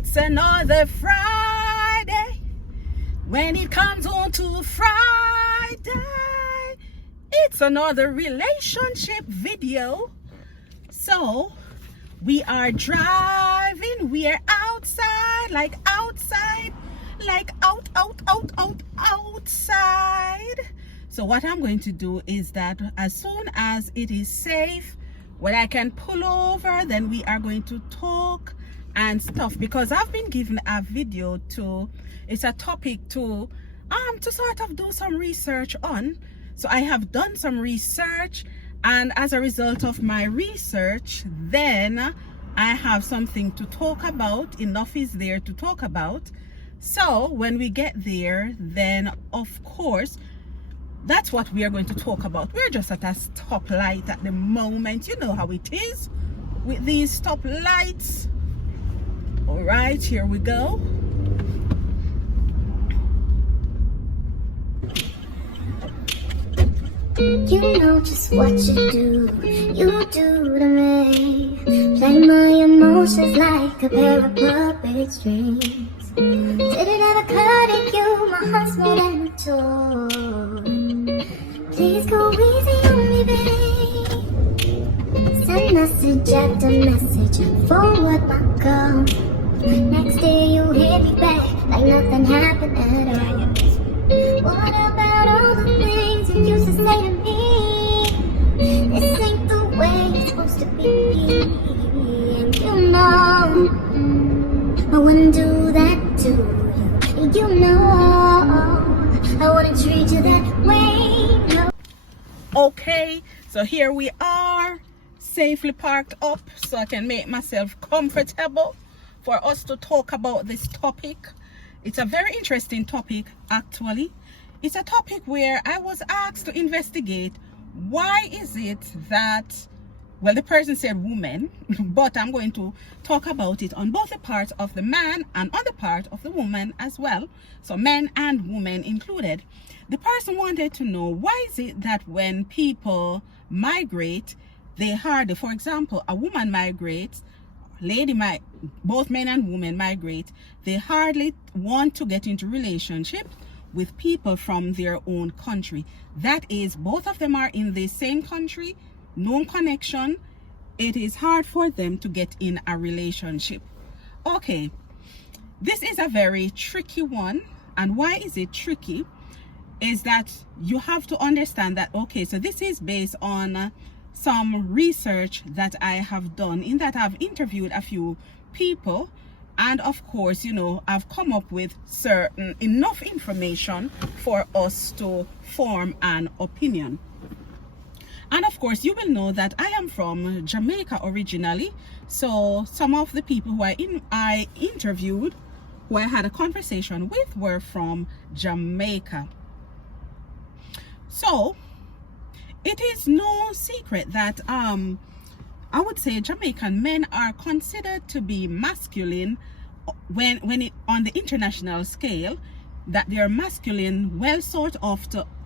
It's another Friday. When it comes on to Friday, it's another relationship video. So we are driving, we are outside, like outside, like outside. So what I'm going to do is that as soon as it is safe, when I can pull over, then we are going to talk and stuff, because I've been given a video to, it's a topic to sort of do some research on. So I have done some research, and as a result of my research, then I have something to talk about. Enough is there to talk about. So when we get there, then of course that's what we are going to talk about. We're just at a stoplight at the moment. You know how it is with these stoplights. All right, here we go. You know just what you do to me. Play my emotions like a pair of puppet strings. Did it ever occur to you my heart's more than a toy? Please go easy on me, babe. Send message after message, forward my call. Next day you hit me back like nothing happened at all. What about all the things you used to say to me? This ain't the way it's supposed to be. And you know I wouldn't do that to you. And you know I wouldn't treat you that way. No. Okay, so here we are, safely parked up so I can make myself comfortable for us to talk about this topic. It's a very interesting topic, actually. It's a topic where I was asked to investigate why is it that, well, the person said woman, but I'm going to talk about it on both the part of the man and on the part of the woman as well. So men and women included. The person wanted to know, why is it that when people migrate, they hardly, for example, a woman migrates, both men and women migrate, they hardly want to get into relationship with people from their own country. That is, both of them are in the same country, no connection. It is hard for them to get in a relationship. Okay, this is a very tricky one. And why is it tricky? Is that you have to understand that, okay, so this is based on some research that I have done, in that I've interviewed a few people, and of course, you know, I've come up with certain enough information for us to form an opinion. And of course, you will know that I am from Jamaica originally, so some of the people who I interviewed, who I had a conversation with, were from Jamaica. So it is no secret that I would say Jamaican men are considered to be masculine when it on the international scale, that they are masculine well sought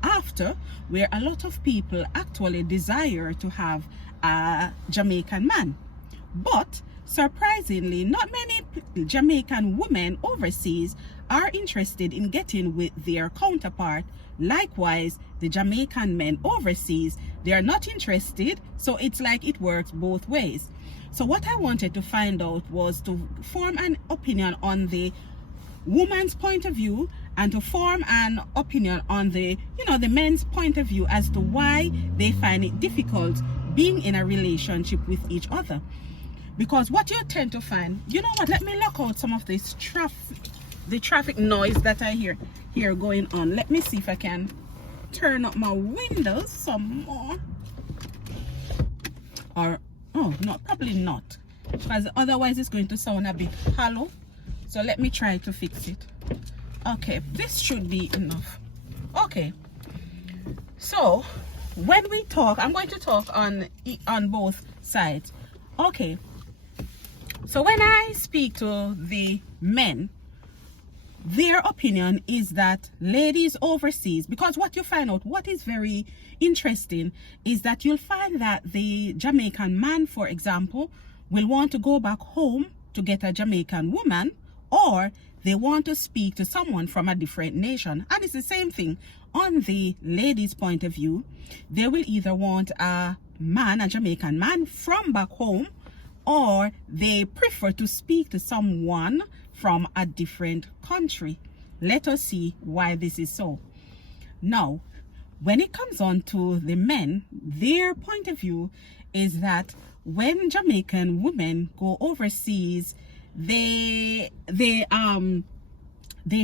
after, where a lot of people actually desire to have a Jamaican man. But surprisingly, not many Jamaican women overseas are interested in getting with their counterpart. Likewise, the Jamaican men overseas, they are not interested. So it's like it works both ways. So what I wanted to find out was to form an opinion on the woman's point of view, and to form an opinion on the, you know, the men's point of view as to why they find it difficult being in a relationship with each other. Because what you tend to find, you know what, let me lock out some of this traffic noise that I hear going on. Let me see if I can turn up my windows some more. Or, oh, no, probably not, because otherwise it's going to sound a bit hollow. So let me try to fix it. Okay, this should be enough. Okay, so when we talk, I'm going to talk on both sides. Okay, so when I speak to the men, their opinion is that ladies overseas, because what you find out, what is very interesting, is that you'll find that the Jamaican man, for example, will want to go back home to get a Jamaican woman, or they want to speak to someone from a different nation. And it's the same thing on the lady's point of view. They will either want a man, a Jamaican man from back home, or they prefer to speak to someone from a different country. Let us see why this is so. Now, when it comes on to the men, their point of view is that when Jamaican women go overseas, they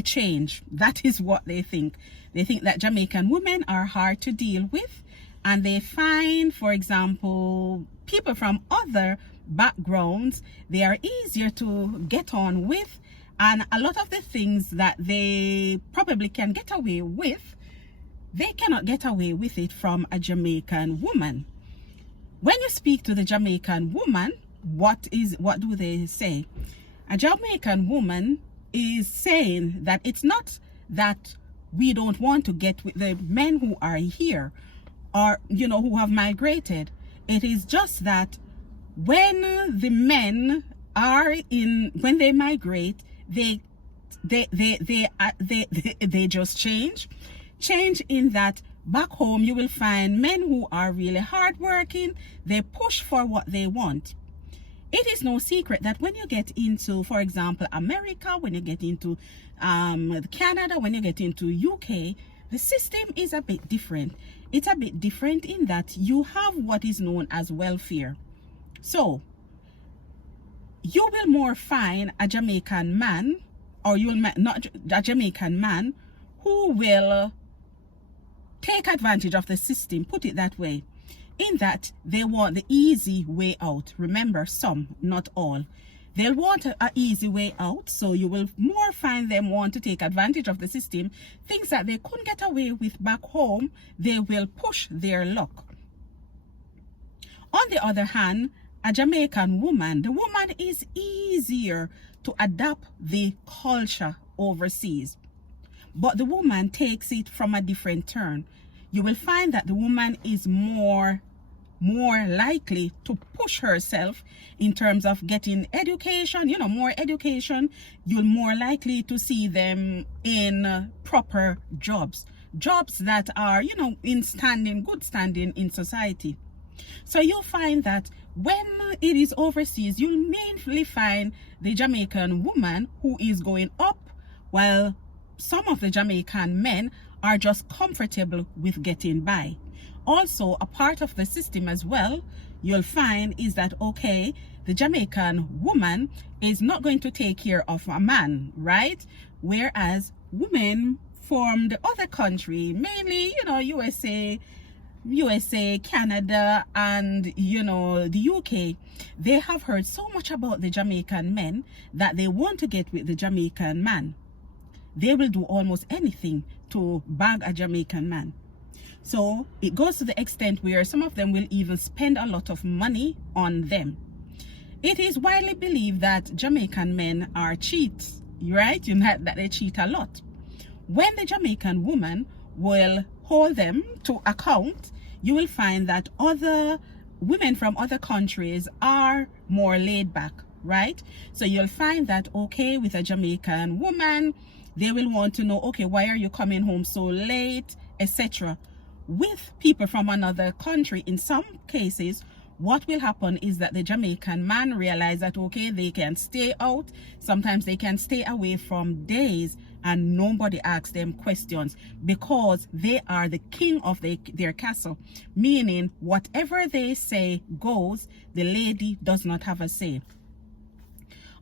change. That is what they think. They think that Jamaican women are hard to deal with, and they find, for example, people from other backgrounds, they are easier to get on with, and a lot of the things that they probably can get away with, they cannot get away with it from a Jamaican woman. When you speak to the Jamaican woman, what do they say? A Jamaican woman is saying that it's not that we don't want to get with the men who are here, or who have migrated. It is just that when the men are when they migrate, they just change in that back home you will find men who are really hardworking. They push for what they want. It is no secret that when you get into, for example, America, when you get into Canada, when you get into UK, the system is a bit different. It's a bit different in that you have what is known as welfare. So you will more find a Jamaican man, or you will not a Jamaican man, who will take advantage of the system, put it that way, in that they want the easy way out. Remember, some, not all. They'll want an easy way out, so you will more find them want to take advantage of the system. Things that they couldn't get away with back home, they will push their luck. On the other hand, a Jamaican woman, the woman is easier to adapt the culture overseas, but the woman takes it from a different turn. You will find that the woman is more likely to push herself in terms of getting education, more education. You're more likely to see them in proper jobs that are, in good standing in society. So you'll find that when it is overseas, you'll mainly find the Jamaican woman who is going up, while some of the Jamaican men are just comfortable with getting by. Also, a part of the system as well, you'll find is that, okay, the Jamaican woman is not going to take care of a man, right? Whereas women from the other country, mainly, USA, Canada, and, the UK, they have heard so much about the Jamaican men that they want to get with the Jamaican man. They will do almost anything to bag a Jamaican man. So it goes to the extent where some of them will even spend a lot of money on them. It is widely believed that Jamaican men are cheats, right? That they cheat a lot. When the Jamaican woman will hold them to account, you will find that other women from other countries are more laid back, right? So you'll find that, okay, with a Jamaican woman, they will want to know, okay, why are you coming home so late, etc. With people from another country, in some cases, what will happen is that the Jamaican man realize that, okay, they can stay out. Sometimes they can stay away from days and nobody asks them questions, because they are the king of their castle, meaning whatever they say goes. The lady does not have a say.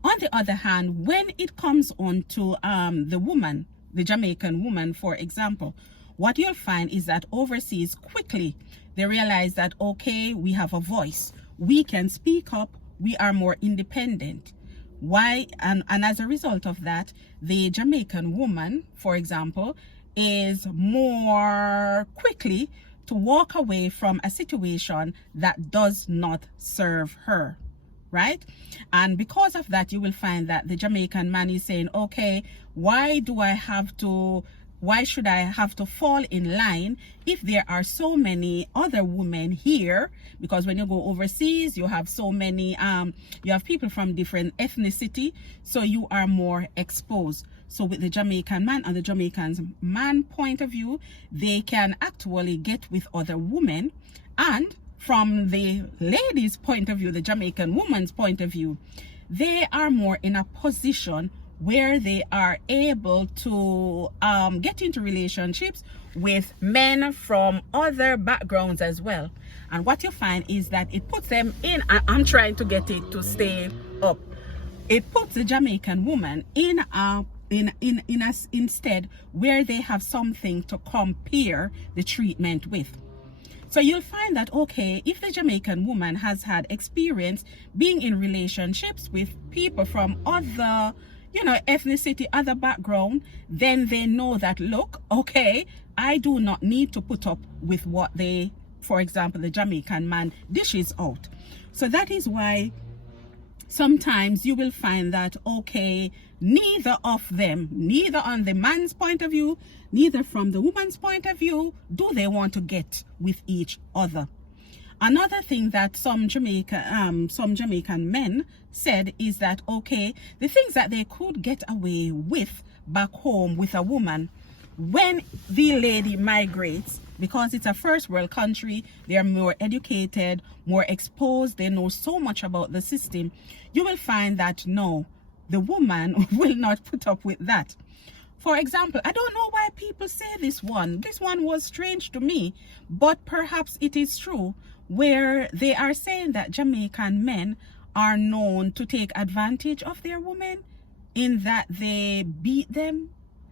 On the other hand, when it comes on to the woman, the Jamaican woman, for example, what you'll find is that overseas, quickly they realize that, okay, we have a voice, we can speak up, we are more independent. Why? And as a result of that, the Jamaican woman, for example, is more quickly to walk away from a situation that does not serve her, right? And because of that, you will find that the Jamaican man is saying, okay, why do I have to Why should I have to fall in line if there are so many other women here? Because when you go overseas, you have so many, you have people from different ethnicity, so you are more exposed. So with the Jamaican man and the Jamaican man point of view, they can actually get with other women. And from the lady's point of view, the Jamaican woman's point of view, they are more in a position where they are able to get into relationships with men from other backgrounds as well. And what you find is that it puts them in, I'm trying to get it to stay up, it puts the Jamaican woman in a instead where they have something to compare the treatment with. So you'll find that, okay, if the Jamaican woman has had experience being in relationships with people from other, you know, ethnicity, other background, then they know that, look, okay, I do not need to put up with what they, for example, the Jamaican man dishes out. So that is why sometimes you will find that, okay, neither of them, neither on the man's point of view, neither from the woman's point of view, do they want to get with each other. Another thing that some Jamaican men said is that, okay, the things that they could get away with back home with a woman, when the lady migrates, because it's a first world country, they are more educated, more exposed, they know so much about the system, you will find that no, the woman will not put up with that. For example, I don't know why people say this one was strange to me, but perhaps it is true, where they are saying that Jamaican men are known to take advantage of their women in that they beat them,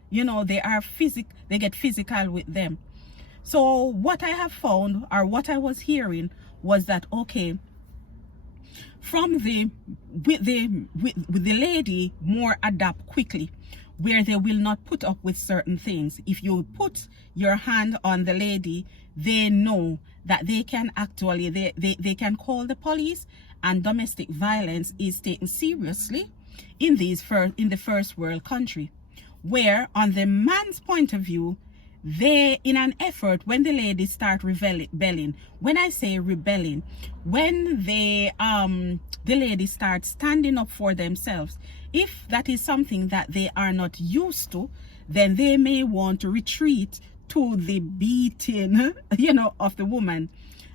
you know, they get physical with them. So what I have found, or what I was hearing, was that, okay, from with the lady more adapt quickly, where they will not put up with certain things. If you put your hand on the lady, they know that they can actually, they can call the police, and domestic violence is taken seriously in the first world country. Where on the man's point of view, they, in an effort, when the ladies start rebelling, when I say rebelling, when the ladies start standing up for themselves, if that is something that they are not used to, then they may want to retreat to the beating, you know, of the woman.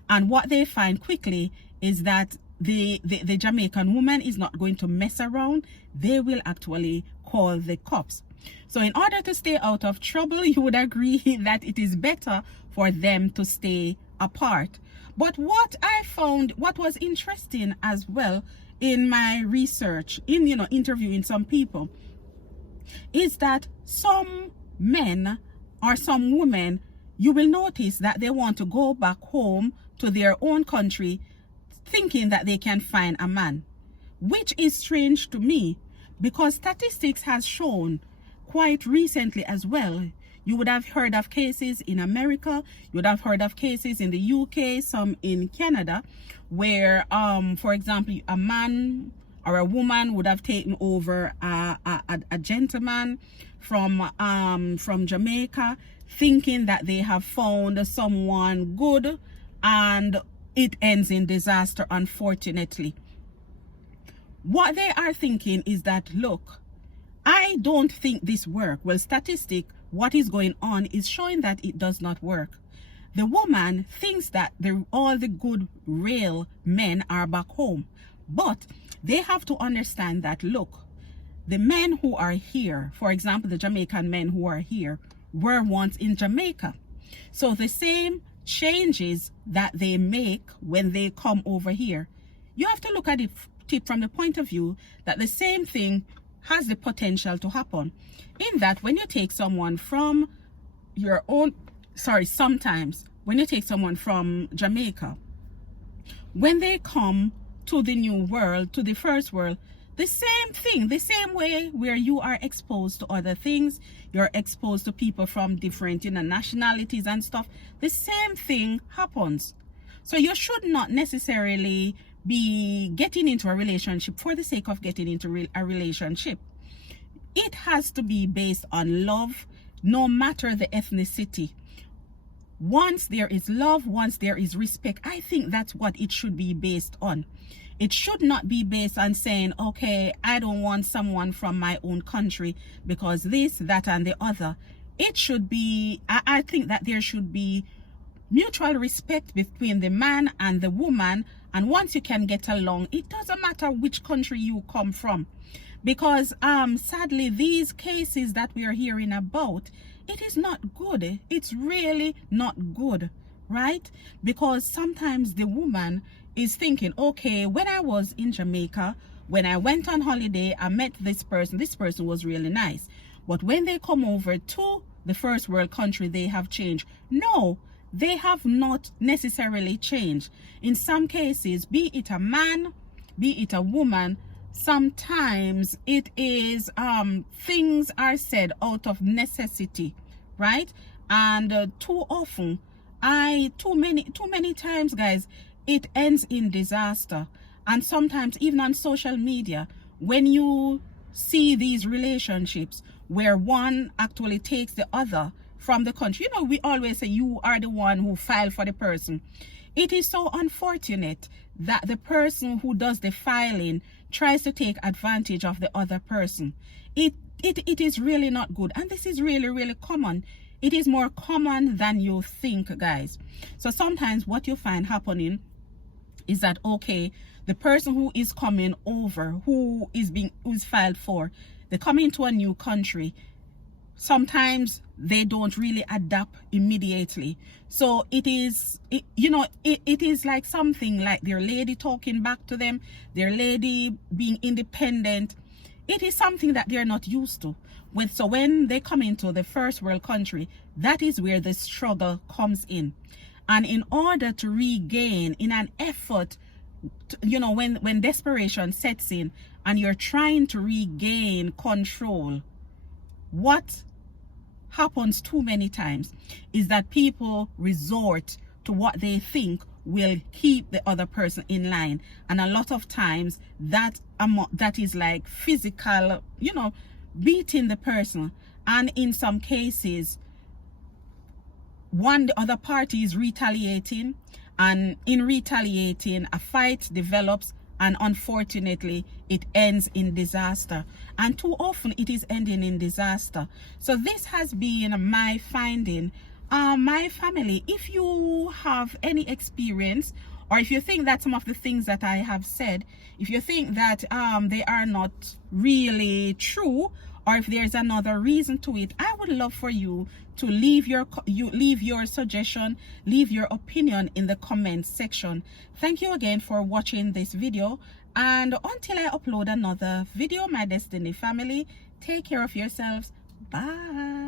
And what they find quickly is that the Jamaican woman is not going to mess around. They will actually call the cops. So in order to stay out of trouble, you would agree that it is better for them to stay apart. But what I found, what was interesting as well in my research, in, you know, interviewing some people, is that some men or some women, you will notice that they want to go back home to their own country thinking that they can find a man, which is strange to me, because statistics has shown quite recently as well. You would have heard of cases in America, you would have heard of cases in the UK, some in Canada, where for example, a man or a woman would have taken over a gentleman from Jamaica, thinking that they have found someone good, and it ends in disaster, unfortunately. What they are thinking is that, look, I don't think this works. Well, what is going on is showing that it does not work. The woman thinks that all the good real men are back home, but they have to understand that, look, the men who are here, for example, the Jamaican men who are here, were once in Jamaica. So the same changes that they make when they come over here, you have to look at it from the point of view that the same thing has the potential to happen, in that when you take someone from your own, sometimes when you take someone from Jamaica, when they come to the new world, to the first world, the same thing, the same way where you are exposed to other things, you're exposed to people from different, you know, nationalities and stuff, the same thing happens. So you should not necessarily be getting into a relationship for the sake of getting into a relationship. It has to be based on love, no matter the ethnicity. Once there is love, once there is respect, I think that's what it should be based on. It should not be based on saying, okay, I don't want someone from my own country because this, that, and the other. It should be, I think that there should be mutual respect between the man and the woman. And once you can get along, it doesn't matter which country you come from. Because sadly, these cases that we are hearing about, it is not good. It's really not good, right? Because sometimes the woman is thinking, okay, when I was in Jamaica, when I went on holiday, I met this person was really nice. But when they come over to the first world country, they have changed. No, they have not necessarily changed. In some cases, be it a man, be it a woman, sometimes it is things are said out of necessity, right? And too often, too many times, guys, it ends in disaster. And sometimes even on social media, when you see these relationships where one actually takes the other from the country, you know, we always say you are the one who filed for the person. It is so unfortunate that the person who does the filing tries to take advantage of the other person. It is really not good, and this is really, really common. It is more common than you think, guys. So sometimes what you find happening is that, okay, the person who is coming over, who's filed for, they come into a new country. Sometimes they don't really adapt immediately. So it is like something like their lady talking back to them, their lady being independent. It is something that they're not used to. So when they come into the first world country, that is where the struggle comes in. And in order to regain, in an effort, when desperation sets in and you're trying to regain control, what happens too many times is that people resort to what they think will keep the other person in line. And a lot of times that is like physical, beating the person. And in some cases, the other party is retaliating, and in retaliating, a fight develops, and unfortunately it ends in disaster. And too often it is ending in disaster. So this has been my finding. My family, if you have any experience, or if you think that some of the things that I have said, if you think that they are not really true, or if there's another reason to it, I would love for you to leave your suggestion, leave your opinion in the comments section. Thank you again for watching this video, and until I upload another video, my Destiny family, take care of yourselves. Bye.